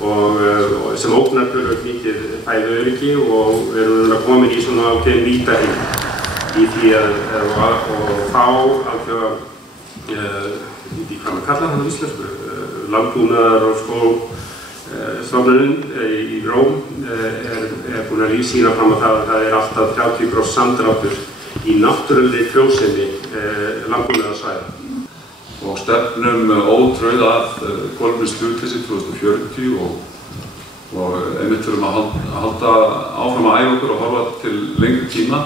og sem ógnar töluvert mikið fæðuöryggi og við erum komin í svona ákveðinn vítahring í því að fá algjörlega, ég veit ekki hvað maður kallar það á íslensku, landbúnaðar- og skógstofnunin í Róm búin að sýna fram á það að það alltaf 30% samdráttur í náttúrulegri frjósemi landbúnaðarsvæða. Og stefnum ótrauð að kolefnishlutleysi 2040 og einmitt þurfum að halda áfram að æfa okkur og horfa til lengri tíma.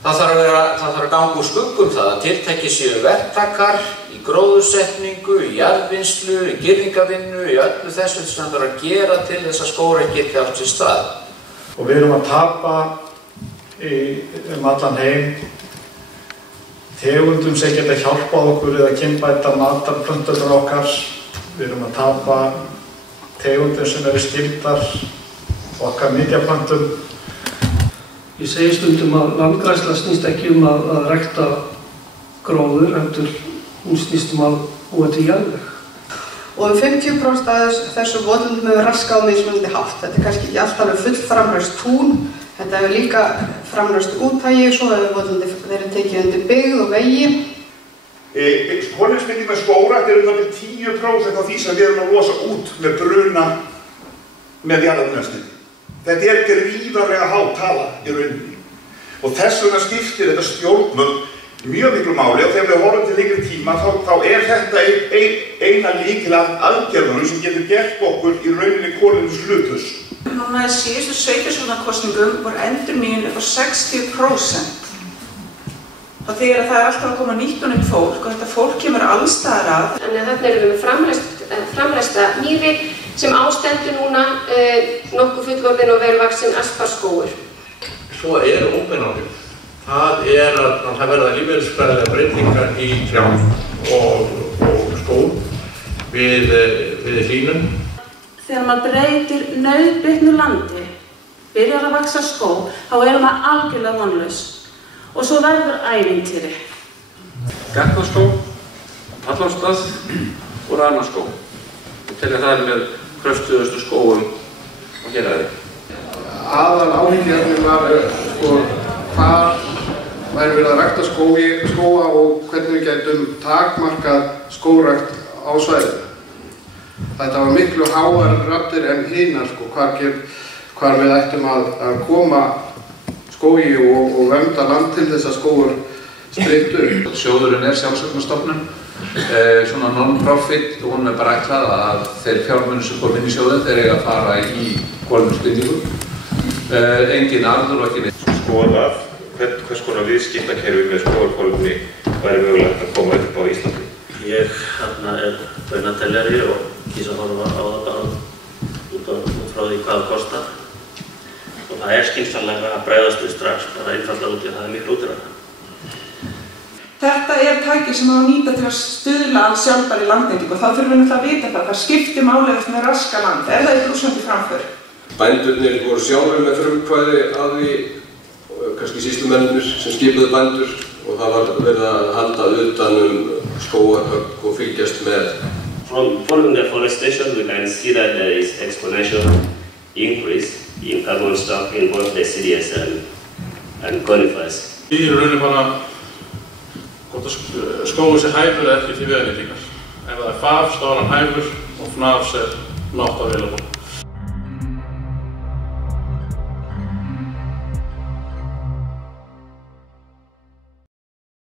Það þarf að ganga úr skuggum það að tiltæki séu verktakar í gróðursetningu, í jarðvinnslu, í girðingavinnu, í öllu þessu sem það þarf að gera til þess að skógrækt geti átt sér stað. Og við erum að tapa allan heim tegundum sem geta hjálpað okkur við að kynbæta matarplönturnar okkar. Við erum að tapa tegundum sem eru skyldar okkar nytjaplöntum. Ég segi stundum að landgræðsla snýst ekki að rækta gróður, heldur hún snýst að búa til jarðveg. Og 50% af þessu votlendum hefur raskað á mismunandi hátt. Þetta er kannski ekki alltaf fullframræst tún. Þetta hefur líka framræst úthagi, svo hefur votlendið verið tekið undir byggð og vegi. Kolefnisbinding með skógrækt er um 10% af því sem við erum að losa út með bruna með jarðefnaeldsneyti. Þetta er gríðarlega há tala í rauninni. Og þess vegna skiptir þetta stjórnvöld mjög miklu máli og þegar við horfum til lengri tíma þá er þetta eina lykilaðgerðunum sem getur gert okkur í rauninni kolefnishlutlaus. Núna í síðustu sveitarstjórnarkosningum voru endurnýjun upp á 60%. Það þýðir að það er alltaf að koma nýtt og nýtt fólk og þetta fólk kemur alls staðar að. Þannig að þarna erum við með framræsta mýri sem ástendur núna nokkuð fullorðinn og vel vaxinn asparskógur. Svo óbein áhrif. Það verða lífeðlisfræðilegar breytingar í trjám og skóg við hlýnun. Þegar maður breytir nauðbundnu landi, byrjar að vaxa skóg, þá er maður algjörlega vonlaus. Og svo verður ævintýri. Gatnaskóg, Hallormsstað og Ranaskóg. Ég telja það með kröftugustu skógum á Héraði. Aðal áhyggjuefnið var hvar væri verið að rækta skóga og hvernig við gætum takmarkað skógrækt á svæðinu. Þetta var miklu háar raddir en hinar, hvar við ættum að koma skógi og vernda land til þess að skógur spreytur. Sjóðurinn er sjálfseignarstofnun, svona non-profit og hún er bara ætlað að þeir fjármunir sem koma inn í sjóðinn þeir eiga að fara í kolefnisbindingu. Engin arður og ekki neitt. Skoðað hvers konar viðskiptakerfi með skógarkolefni væri mögulegt að koma upp á Íslandi. Ég er baunateljari og kýs að horfa á það bara út frá því hvað það kostar. Og það er skynsamlega að bregðast við strax, bara einfaldlega út í það miklu útræðan. Þetta er tæki sem á að nýta til að stuðla að sjálfbærri landnýtingu og þá þurfum við náttúrulega að vita það skiptir máli eftir með raska land. Er það í Rússlandi framför? Bændurnir voru sjálfur með frumkvæði að því, kannski sýslumennir sem skipuðu bændur og það var verið að halda utan skógarhögg og fylgjast með. From following deforestation, we can see that there is exponential increase in carbon stock in both deciduous and conifers. Í rauninni bara hvort skógur sé hæfur eða ekki til veðnýtingar. Ef það er faf, þá er hann hæfur og fnafs er not available.